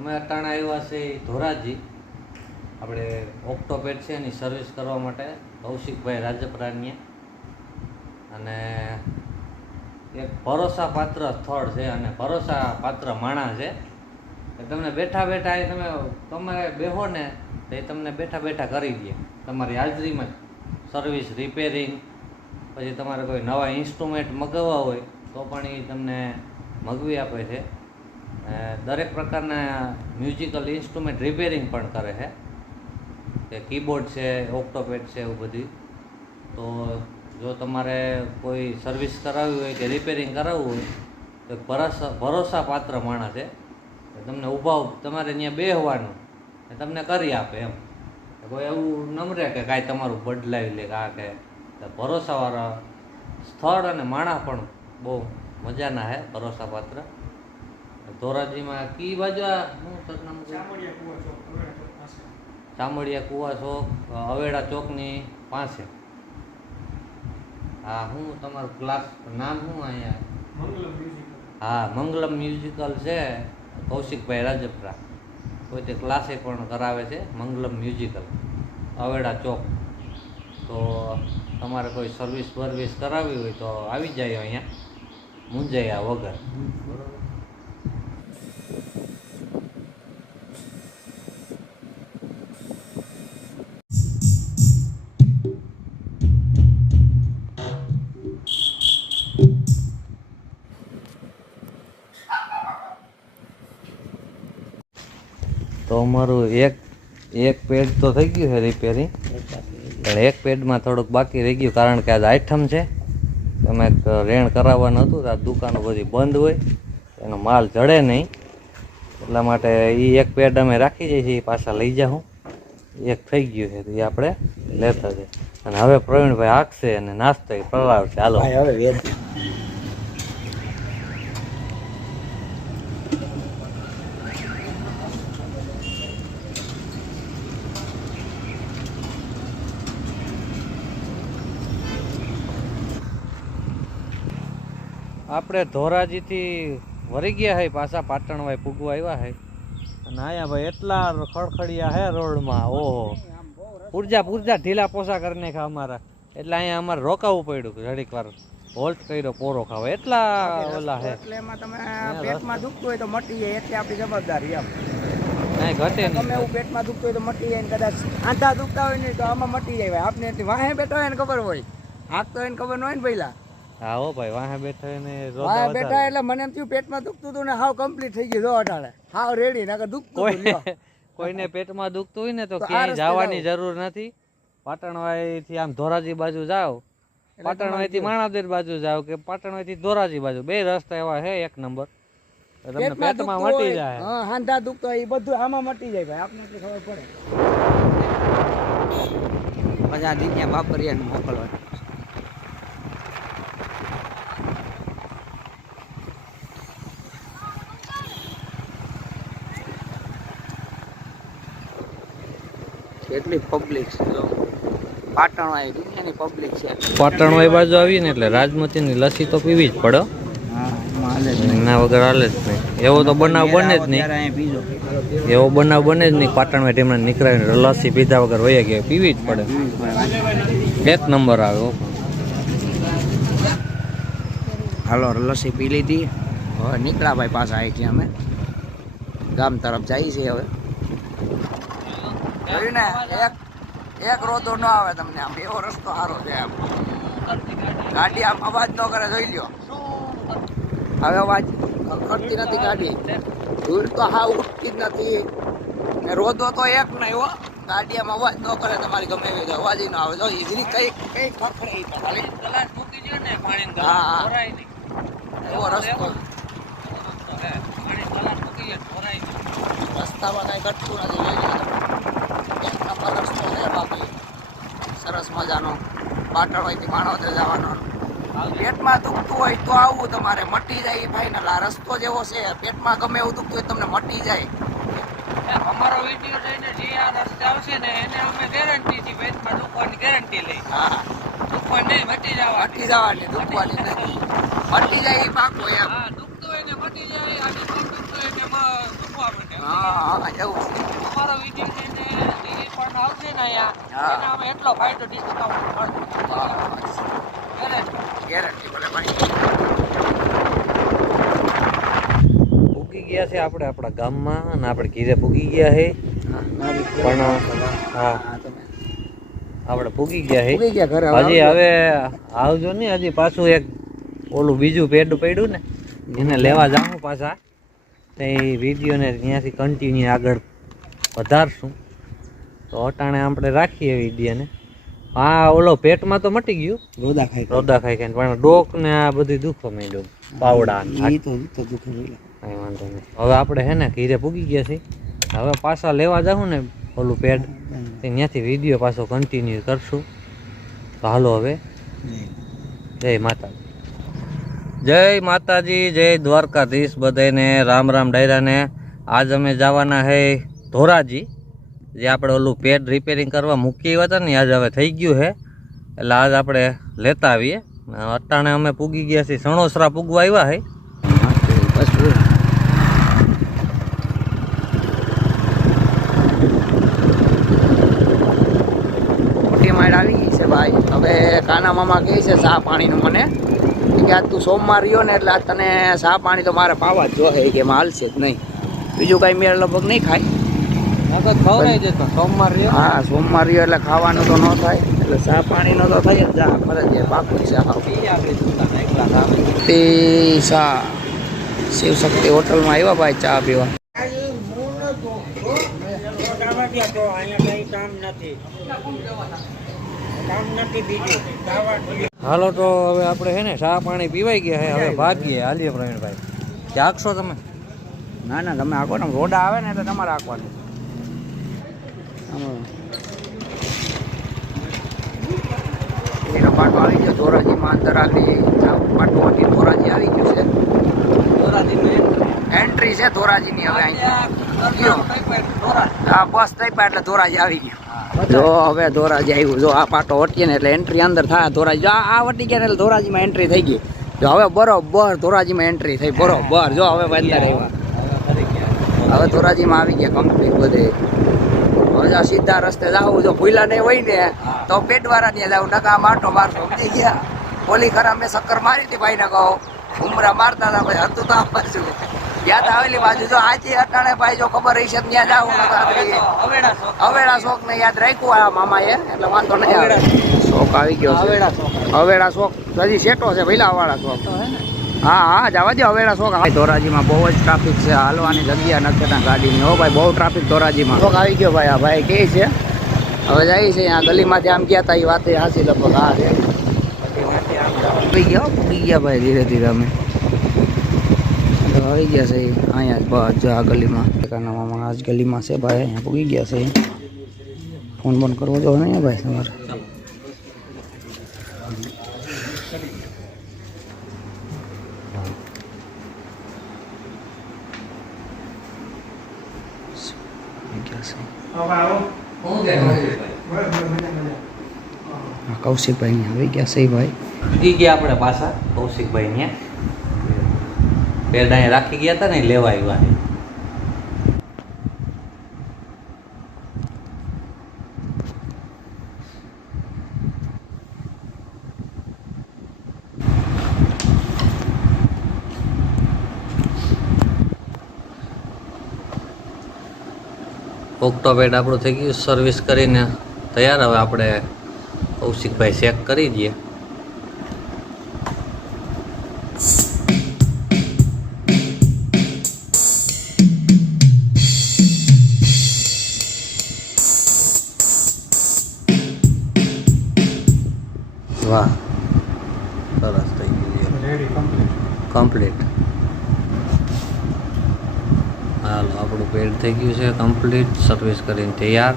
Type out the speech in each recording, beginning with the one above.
અમે અટાણે આવ્યા છે ધોરાજી, આપણે ઓક્ટોપેડ છે એની સર્વિસ કરવા માટે કૌશિકભાઈ રાજપરાણીએ. અને એક ભરોસાપાત્ર સ્થળ છે અને ભરોસાપાત્ર માણસ છે કે તમને બેઠા બેઠા એ તમે બેહો ને તો એ તમને બેઠા બેઠા કરી દે તમારી હાજરીમાં જ. સર્વિસ, રિપેરિંગ, પછી તમારે કોઈ નવા ઇન્સ્ટ્રુમેન્ટ મગાવવા હોય તો પણ એ તમને મગવી આપે છે. દરેક પ્રકારના મ્યુઝિકલ ઇન્સ્ટ્રુમેન્ટ રિપેરિંગ પણ કરે છે, કે કીબોર્ડ છે, ઓક્ટોપેડ છે, એવું બધી. તો જો તમારે કોઈ સર્વિસ કરાવવી હોય કે રિપેરિંગ કરાવવું હોય તો ભરોસાપાત્ર માણસ છે. તમને તમારે ત્યાં બેહવાનું તમને કરી આપે એમ. કોઈ એવું નમરે કે કાંઈ તમારું બદલાવી લે આ કે ભરોસાવાળા સ્થળ અને માણસ પણ બહુ મજાના છે, ભરોસાપાત્ર. ધોરાજીમાં કી બાજુ શું સરનામું? ચામડિયા કુવા ચોક, અવેડા ચોકની પાસે. હા, શું તમારું ક્લાસ નામ શું અહીંયા? હા, મંગલમ મ્યુઝિકલ છે, કૌશિકભાઈ રાજપરા. કોઈ તે ક્લાસે પણ કરાવે છે, મંગલમ મ્યુઝિકલ, અવેડા ચોક. તો તમારે કોઈ સર્વિસ બર્વિસ કરાવવી હોય તો આવી જાય અહીંયા, મૂંઝાયા વગર. તો અમારું એક પેડ તો થઈ ગયું છે રિપેરિંગ, પણ એક પેડમાં થોડુંક બાકી રહી ગયું, કારણ કે આજ આઈટમ છે. તમે રેણ કરાવવાનું હતું, આ દુકાનો બધી બંધ હોય, એનો માલ જડે નહીં, એટલા માટે એ એક પેડ અમે રાખી જઈએ છીએ, પાછા લઈ જાઉં. એક થઈ ગયું છે તો એ આપણે લેતા છે. અને હવે પ્રવીણભાઈ હાંકશે અને નાસ્તો એ પલાવશે. હાલો હવે આપણે ધોરાજીથી વળી ગયા હે, પાછા પાટણવાય પૂગવા આવ્યા હે. અને અહીંયા ભાઈ એટલા ખડખડિયા હે રોડમાં, ઓહો, પૂરજા ઢીલા પોસા કરી નાખ્યા અમારા. એટલે અહીંયા અમારે રોકાવું પડ્યું, ઘડીક વાર હોલ્ટ કર્યો પોરો ખાવા, એટલા ઓલા હે. એટલે એમાં તમે પેટમાં દુખતું હોય તો મટી જાય, એટલે આપણી જવાબદારી એમ. નહીં ઘટે નહીં. તમે એવું પેટમાં દુખતું હોય તો મટી જાય, ને કદાચ આંધા દુખતા હોય ને તો આમાં મટી જાય. આપણે વાહે બેઠો હોય ને ખબર હોય, હાકતો હોય ને ખબર ન હોય ને પહેલા. હા હો ભાઈ, વાહે બેઠા ને વાહે બેઠા એટલે મને એમ થયું પેટમાં દુખતું હતું ને હાવ કમ્પ્લીટ થઈ ગયું. જો અટાણે હાવ રેડી, નકર દુખતું કોઈને પેટમાં દુખતું હોય ને તો ક્યાંય જવાની જરૂર નથી. પાટણવાઈ થી આમ ધોરાજી બાજુ જાઓ, પાટણવાઈ થી માણાવદર બાજુ જાઓ કે પાટણવાઈ થી ધોરાજી બાજુ, બે રસ્તા એવા છે એક નંબર. તમને પેટમાં મટી જાય. હા, હાંધા દુખતો હોય એ બધું આમાં મટી જાય ભાઈ, આપને એટલી ખબર પડે. પછી આ દીકરા વાપરીને મોકલવા. કેટલી પબ્લિક છે જો, પાટણવાઈ દુનિયાની પબ્લિક છે. પાટણવાઈ બાજુ આવીએ ને એટલે રાજમતીની લસ્સી તો પીવી જ પડે. ના વગર હાલે જ નહીં. એવો તો બનાવ બને જ નહીં, એવો બનાવ બને જ નહીં. પાટણવાઈ ટીમને નીકળાવીને લસ્સી પીધા વગર વહી ગયા, પીવી જ પડે. એક નંબર આવે. હાલો, લસ્સી પી લીધી, હવે નીકળ્યા ભાઈ પાછા અહીંથી અમે ગામ તરફ જઈએ છીએ. હવે ને એક રોતો ન આવે તમને, આમ એવો રસ્તો સારો છે. આમ ગાડી આમ અવાજ ન કરે, જોઈ લ્યો. હવે અવાજ કરતી નથી ગાડી, ધૂળ તો હા ઉઠતી જ નથી, ને રોદો તો એક નહીં હો. ગાડી આમ અવાજ ન કરે તમારી, ગમે એવી અવાજ ન આવે. જો ઈઝીલી કઈ ખખડે ખાલી ગ્લાસ મૂકી દો ને પાણી. હા, એવો રસ્તો. રસ્તામાં કઈ ઘટતું નથી. રસ્તો છે બાકી સરસ મજાનો, પાટણવાઈથી માણાવદર જવાનો. પેટમાં દુખતું હોય તો આવું તમારે, મટી જાય ફાઈનલ. આ રસ્તો જેવો છે, પેટમાં ગમે એવું દુખતું હોય તમને મટી જાય. અમારો વિડીયો જોઈને જે આ રસ્તે આવશે ને એને અમે ગેરંટી થી પેટમાં દુખવાની ગેરંટી લઈ. હા, દુખવાની નહીં, મટી જવાની, દુખવાની નહીં, મટી જાય એ પાકો એમ. હા, દુખતું હોય ને મટી જાય, અને દુખતું હોય ને દુખવા માંડે. હા, હા એવું છે. અમારો વિડીયો જઈને જે પણ આવશે ને અહીંયા હા. એને અમે એટલો ફાયદો ડિસ્કાઉન્ટ મળશે ગેરંટી ભલે ભાઈ. પૂગી ગયા છે આપણે આપણા ગામમાં અને આપણે ઘીરે પૂગી ગયા છે પણ હા આપણે પૂગી ગયા છે ઉગી ગયા ઘરે હજી હવે આવજો ને હજી પાછું એક ઓલું બીજું પેડ પડ્યું ને એને લેવા જાઉં પાછા તો એ વિડીયોને ત્યાંથી કન્ટિન્યુ આગળ વધારશું તો અટાણે આપણે રાખીએ વિડીયોને હા ઓલો પેટમાં તો મટી ગયું રોદા ખાઈ રોદા ખાઈ ખાઈને પણ ડોક ને આ બધું દુખો માંડ્યું પાવડા ને ઈ તો દુખે કાંઈ વાંધો નહીં હવે આપણે હે ને ઘીરે પૂગી ગયા છે હવે પાછા લેવા જાઉં ને ઓલું પેડ ત્યાંથી વિડીયો પાછો કન્ટિન્યુ કરશું તો હાલો હવે જય માતાજી જય માતાજી જય દ્વારકાધીશ બધાને રામ રામ ડાયરાને આજ અમે જવાના હે ધોરાજી જે આપણે ઓલું પેડ રિપેરિંગ કરવા મૂકી આવ્યા હતા ને આજ હવે થઈ ગયું છે એટલે આજ આપણે લેતા આવીએ અટાણે અમે પૂગી ગયા છીએ સણોસરા પૂગવા આવ્યા હે મોટી માળ આવી ગઈ છે ભાઈ. હવે કાના મામા કહે છે ચા પાણીનું મને કે આજ તું સોમવાર રહ્યો ને એટલે આજ તને ચા પાણી તો મારે પાવા જ જોઈએ કે એમાં હાલશે જ નહીં. બીજું કાંઈ મેળ લગભગ નહીં ખાય. ખવડાવી દેતો સોમવાર રહ્યો હા સોમવાર રહ્યો એટલે ખાવાનું તો ન થાય એટલે ચા પાણીનો તો થાય જ જા ફરજિયાત પાકું છે. તે ચા શિવ શક્તિ હોટલમાં આવ્યા ભાઈ ચા પીવા. હાલો તો હવે આપણે છે ને ચા પાણી પીવાઈ ગયા છે હવે ભાગીએ હાલીએ પ્રવીણભાઈ જાગશો તમે ના ના તમે આખો ને રોડા આવે ને એટલે તમારે આખવાનું. એનો પાટો આવી ગયો ધોરાજીમાં અંદર આગળ પાટો હતી ધોરાજી આવી ગયું છે. એન્ટ્રી છે ધોરાજીની હવે અહીં હા બસ થઈ પાય એટલે ધોરાજી આવી ગયું. જો હવે ધોરાજી આવ્યું જો આ પાટો વટીએ ને એટલે એન્ટ્રી અંદર થાય ધોરાજી જો આ વટી ગયા ને એટલે ધોરાજીમાં એન્ટ્રી થઈ ગઈ. જો હવે બરોબર ધોરાજીમાં એન્ટ્રી થઈ બરોબર જો હવે અંદર આવ્યા હવે ધોરાજીમાં આવી ગયા કમ્પ્લીટ બધે. હવે સીધા રસ્તે જાવું જો ભૂલા નહીં હોય ને તો પેટવાળા ત્યાં જાવ નકા માટો મારતો સમજી ગયા. ઓલી ખરા મેં શક્કર મારી હતી ભાઈને કહો ઉમરા મારતા હતા પછી હતું તો આ બાજુ યાદ આવેલી બાજુ જો આજે અટાણે ભાઈ જો ખબર રહી છે ત્યાં જાવું અવેડા શોખ ને યાદ રાખ્યું આ મામાએ એટલે વાંધો નહીં આવે. શોખ આવી ગયો અવેડા શોખ હજી સેટો છે ભઈલા વાળા શોખ. હા હા જવા દો અવેડા શોખ. ધોરાજીમાં બહુ જ ટ્રાફિક છે હાલવાની જગ્યા નથી ગાડીની હો ભાઈ બહુ ટ્રાફિક ધોરાજીમાં. શોખ આવી ગયો ભાઈ આ ભાઈ કે છે હવે જાય છે આ ગલીમાંથી આમ ગયા હતા એ વાત હાસી લગભગ હા છે પૂગી ગયા ભાઈ ધીરે ધીરે અમે આવી ગયા છે અહીંયા બસ જો આ ગલીમાં કાનામાં આ જ ગલીમાં છે ભાઈ અહીંયા પૂગી ગયા છે. ફોન બોન કરવો જો નહીં ભાઈ તમારે કૌશિકભાઈ અહીંયા આવી ગયા છે ભાઈ. પૂગી ગયા આપણે પાછા કૌશિકભાઈ ત્યાં પેડ અહીંયા રાખી ગયા હતા ને લેવા આવ્યા છે. ઓક્ટોપેડ આપણું થઈ ગયું સર્વિસ કરીને તૈયાર. હવે આપણે કૌશિકભાઈ ચેક કરી દઈએ. વાહ સરસ થઈ ગયું કમ્પ્લીટ. હાલો આપણું પેડ થઈ ગયું છે કમ્પ્લીટ સર્વિસ કરીને તૈયાર.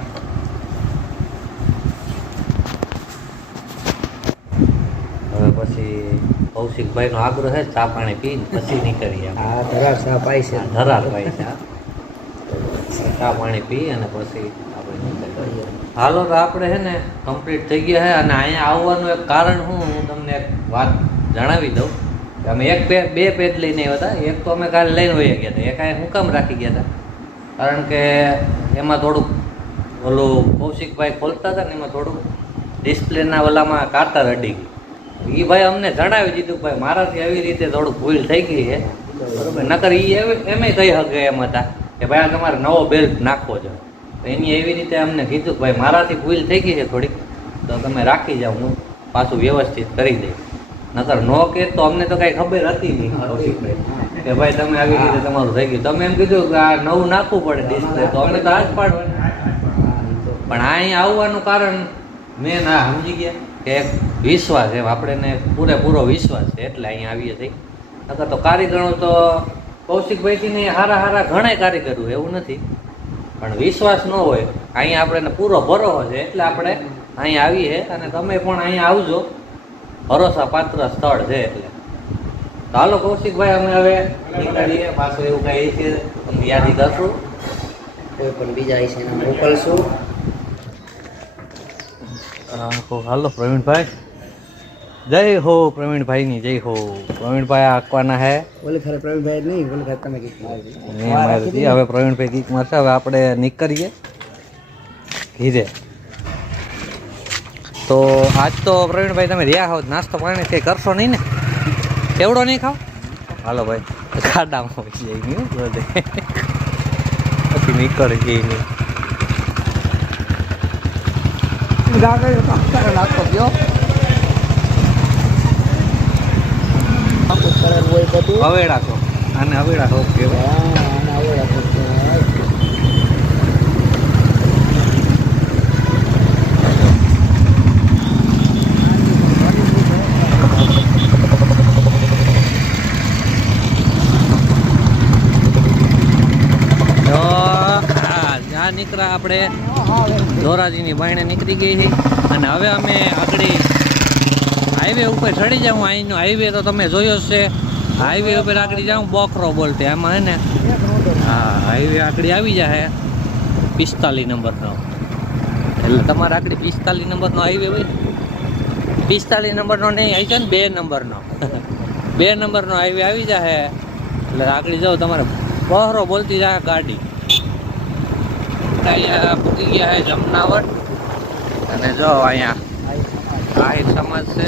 હવે પછી કૌશિકભાઈનો આગ્રહ છે ચા પાણી પીને પછી નીકળીએ. હા ધરાર ચા પાઈ છે ધરાર ભાઈ છે ચા પાણી પી અને પછી આપણે નીકળીએ. હાલો તો આપણે છે ને કમ્પ્લીટ થઈ ગયા છે અને અહીંયા આવવાનું એક કારણ હું તમને એક વાત જણાવી દઉં. અમે બે પેજ લઈને આવ્યા હતા. એક તો અમે કાલે લઈને વહી ગયા હતા. એક અહીંયા હું કામ રાખી ગયા હતા કારણ કે એમાં થોડુંક ઓલું કૌશિકભાઈ ખોલતા હતા ને એમાં થોડુંક ડિસ્પ્લેના ઓલામાં કાતર અડી ગઈ. એ ભાઈ અમને જણાવી દીધું કે ભાઈ મારાથી આવી રીતે થોડુંક ભૂલ થઈ ગઈ છે બરોબર. નકર એ એમ કહી શકે એમ હતા કે ભાઈ આ તમારે નવો બેલ્ટ નાખવો છે. તો એની એવી રીતે અમને કીધું કે ભાઈ મારાથી ભૂલ થઈ ગઈ છે થોડીક, તો તમે રાખી જાઓ, હું પાછું વ્યવસ્થિત કરી દઈશ. નકર નો કે તો અમને તો કાંઈ ખબર હતી નહીં કૌશિકભાઈ કે ભાઈ તમે આવી રીતે તમારું થઈ ગયું. તમે એમ કીધું કે આ નવું નાખવું પડે ડિસ્પ્લે, તો અમને તો આ જ પાડવાનું. પણ આ અહીંયા આવવાનું કારણ મેં ના સમજી ગયા કે એક વિશ્વાસ એમ આપણને પૂરેપૂરો વિશ્વાસ છે એટલે અહીંયા આવીએ છીએ. નકર તો કારીગરો તો કૌશિકભાઈથી ને હારા ઘણા કારીગરો એવું નથી, પણ વિશ્વાસ ન હોય અહીંયા આપણને પૂરો ભરોસો છે એટલે આપણે અહીંયા આવીએ. અને તમે પણ અહીંયા આવજો, ભરોસા પાત્ર સ્થળ છે એટલે. તો હાલો કૌશિકભાઈ અમે હવે નીકળીએ. પાછું એવું કઈ છે તમને યાદી કરશું, કોઈ પણ બીજા છે એને મોકલશું. હાલો પ્રવીણભાઈ, જય હો પ્રવીણભાઈની જય હો. પ્રવીણભાઈ આંકવાના હે ઓલે ખરે પ્રવીણભાઈ નહીં, ઓલે ખરે તમે કીક મારી હવે પ્રવીણભાઈ કીક મારશે. હવે આપણે નીકળીએ ઘીરે. તો આજ તો પ્રવીણભાઈ તમે રહ્યા હોત, નાસ્તો પાણી કંઈ કરશો નહીં ને? એવડો નહીં ખાવ? હાલો ભાઈ ખાડામાં પછી જઈ નહીં બધે પછી નીકળી જઈ નહીં. નાસ્તો પીઓ હોય બધું હવેડા છો અને હવેડા શોખ કહેવાય. નીકળ્યા આપણે ધોરાજીની બાયણે નીકળી ગઈ છે અને હવે અમે આગળ હાઈવે ઉપર ચડી જાઉં. અહીંનો હાઈવે તો તમે જોયો જ છે. હાઈવે ઉપર આગળ જાઉં બોખરો બોલતે આમાં હે ને. હા હાઈવે આગળ આવી જાય 45 નંબરનો. એટલે તમારે આગળ 45 નંબરનો હાઈવે હોય. 45 નંબરનો નહીં આવી છે ને 2 નંબરનો 2 નંબરનો હાઈવે આવી જાય એટલે આગળ જાઓ તમારે બોખરો બોલતી જાય ગાડી. અહીંયા પૂકી ગયા છે જમનાવટ અને જો અહીંયા આહિર સમાજ છે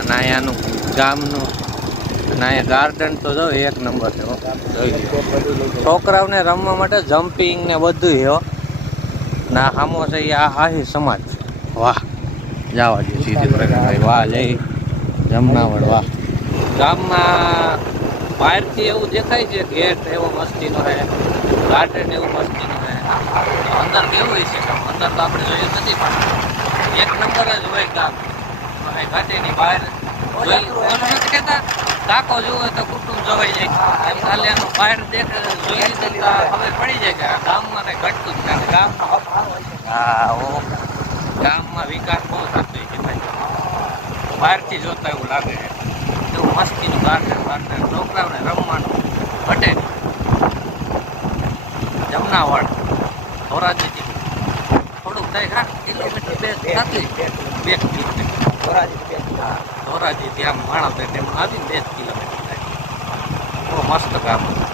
અને અહીંયાનું ગામનું અને અહીંયા ગાર્ડન તો જો 1 નંબર છે. છોકરાઓને રમવા માટે જમ્પિંગ ને બધું છે. ના સામો છે એ આહિર સમાજ. વાહ જવા દે સીધી પ્રવીણભાઈ. વાહ જય જમનાવટ વાહ. ગામમાં બહારથી એવું દેખાય છે ગેટ એવો મસ્તીનો છે, ગાર્ડન એવું મસ્તીનું છે. અંદર કેવું હોય છે અંદર તો આપણે જોયું નથી, પણ 1 નંબર જ હોય ગામ. ઘાટીની બહાર જોઈ નથી કહેતા કાકો જોવે તો કુટુંબ જોવાઈ જાય એમ. ખાલી એનું બહાર દેખ જોઈ ખબર પડી જાય કે આ ગામમાં કંઈ ઘટતું જ નથી. ગામમાં હા ગામમાં વિકાસ બહુ થતો હોય છે ભાઈ. બહારથી જોતા એવું લાગે છે. એવું મસ્તીનું ગાર્ડન છોકરાઓને રમવાનું ઘટે. જમનાવડ ધોરાજીથી થોડુંક થાય 8 કિલોમીટર 2 કિલોમીટર ધોરાજીથી આમ માણસ એમ આવીને 2 કિલોમીટર થાય. બહુ મસ્ત ગામ હતું.